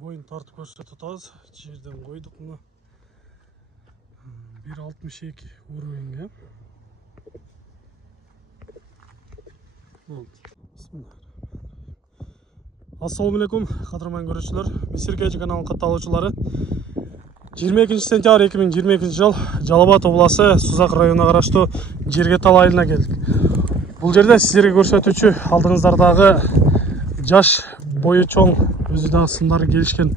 Boyun tartып көрсетіп атабыз. Жерден қойдық мұны. 1.62 уровеньге. Ассалаумалейкум, қадырман көрушілер. Мен Сергей каналының қаталушылары. 22 сентябрь 2022 жыл Жалал-Абад облысы Созақ районына қарашты Жергетал айылына келдік. Бұл жерде сіздерге көрсетуші алдыңыздардағы жаш бойы чоң өзідағы сымдары келішкен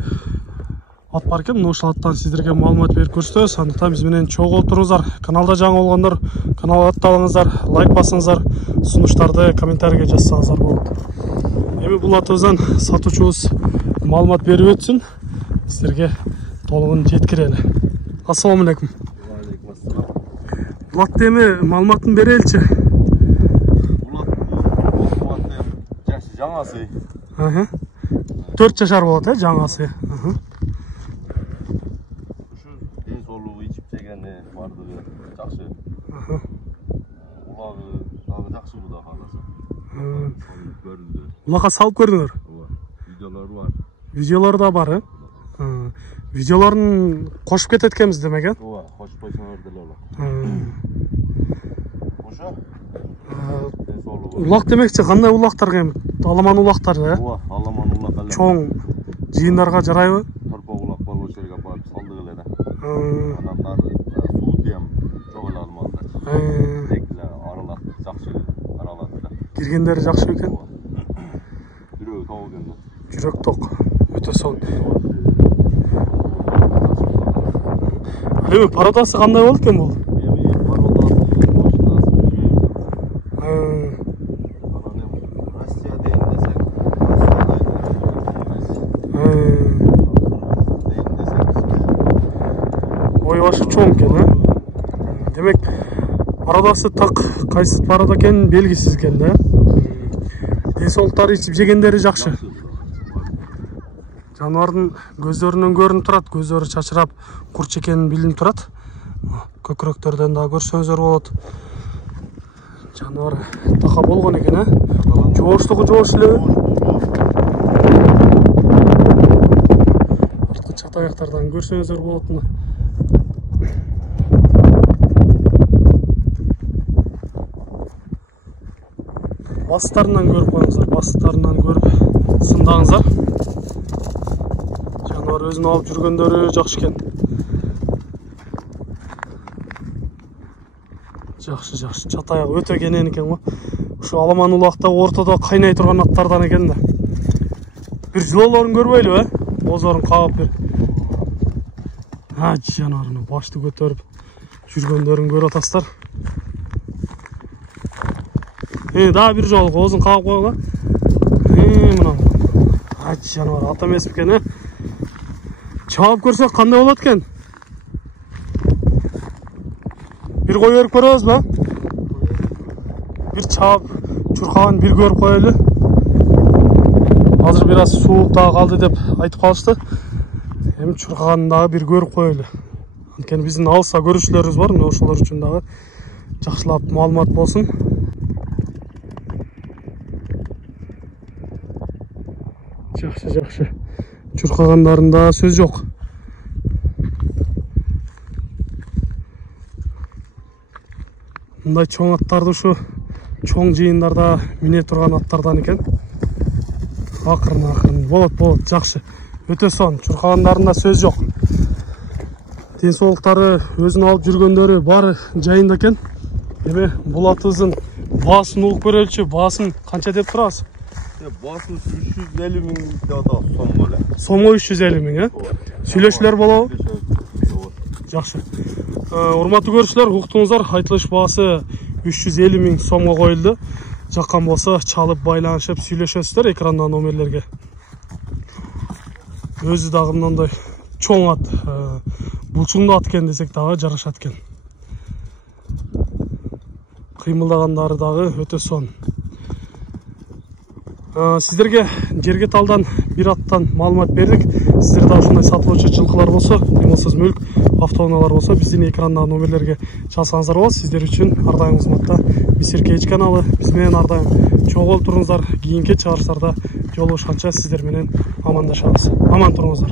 ат бар екен. Ошол аттан сіздерге маалымат беріп көрсетеміз. Сондықтан бізбенен чоң болып тұрыңыздар. Каналда жаңа болғандар каналға атталыңыздар, лайк басыңыздар, ұсыныштарды комментарийге жазсаңыздар болады. Эми бұл атыбыздан сатушубуз маалымат беріп өтсін. Сіздерге толығын жеткірелі. Ассалаумалейкум. Алейкум ассалам. Бұл атты эми маалыматын береличи. Бұл аты жашы жаңасы. 4 жашар болады, жаңасы. Ден соолугу ичип жегени бардыгы жакшы. Улагы дагы жакшы Кудай кааласа. Көрүндү. Улакка салып көрдүңөр? Видеолору бар. Видеолор да бар, Видеолорун кошуп кетет экенбиз демек, Ооба, кошуп койсоңор деле болот. Ошо? Ден соолугу. Улак демекчи, кандай улактар эми? Аламан улактар, Ооба, аламан улак. Чоң жыйындарга жарайбы? Торпок улак болуп жерге барып салдык эле да. Анан суу дем жок эле алмагандар. Текиле аралат, жакшы аралат эле. Киргендери жакшы экен. Жүрөк ток экен. Жүрөк ток. Өтө сонун. Эми пародасы кандай болду экен бул? Эми пародасы машинасы билбейм. Россия дейин десек, ой башы чоң экен, Демек, пародасы так кайсы парода экенин белгисиз экен да. Ден соолуктары ичип жегендери жакшы. Жаныбардын көздөрүнөн көрүнүп турат, көздөрү чачырап, курч экенин билинип турат. Көкүрөктөрдөн да көрсөңүздөр болот. Жаныбар така болгон экен, Жооштугу жоош эле. Арткы чатаяктардан көрсөңүздөр болот. Бастарынан көрүп коюңуздар, бастарынан көрүп сындаңыздар. Жаныбар өзүн алып жүргөндөрү жакшы экен. Жакшы, чатаяк өтө кенен экен го. Ушу аламан улакта ортодо кайнай турган аттардан экен да. Бир жылоолорун көрбөйлү, Озорун кагып бир. Жаныбарын башты көтөрүп жүргөндөрүн көрүп атасыздар. Да бир жолу оозун кагып койгон. Мына. Жаныбар ата эмес экен, Чаап көрсөк кандай болот экен? Бир коюп көрөбүзбү? Бир чаап чуркаган бир көрүп коелу. Азыр бир аз суук дагы калды деп айтып калышты. Эми чуркаганын дагы бир көрүп коелу. Анткени биздин алыста көрүүчүлөрүбүз бар, ошолор үчүн дагы жакшылап маалымат болсун. Жакшы. Чуркагандарында сөз жок. Мындай чоң аттарды ушу чоң жыйындарда мине турган аттардан экен. Акырын болот, жакшы. Өтө сонун, чуркагандарында сөз жок. Ден соолуктары өзүн алып жүргөндөрү баары жайында экен. Эми бул атыбыздын баасын угуп көрөлүчү, баасын канча деп турабыз? Баасын 350 миң деп атабыз, сомго эле. Сомго 350 миң, Сүйлөшүүлөр болобу? Жакшы. Урматтуу көрүүчүлөр, уктуңуздар, айтылыш баасы 350 000 сомго коюлду. Жаккан болсо чалып байланышып сүйлөшөсүздөр экранда номерлерге. Өзү дагы мындай чоң ат, булчуңдуу ат экен десек дагы жарашат экен. Кыймылдагандары дагы өтө сонун. Сиздерге жерге талдан бир аттан маалымат бердик. Сиздер да ушундай сатылуучу жылкылар болсо, кыймылсыз мүлк, автоунаалар болсо, биздин экрандагы номерлерге чалсаңыздар болот. Сиздер үчүн ар дайым кызматта Мистер Кейдж каналы. Биз менен ар дайым чогулуп туруңуздар. Кийинки чыгарыштарда жолугушканча сиздер менен амандашабыз. Аман туруңуздар.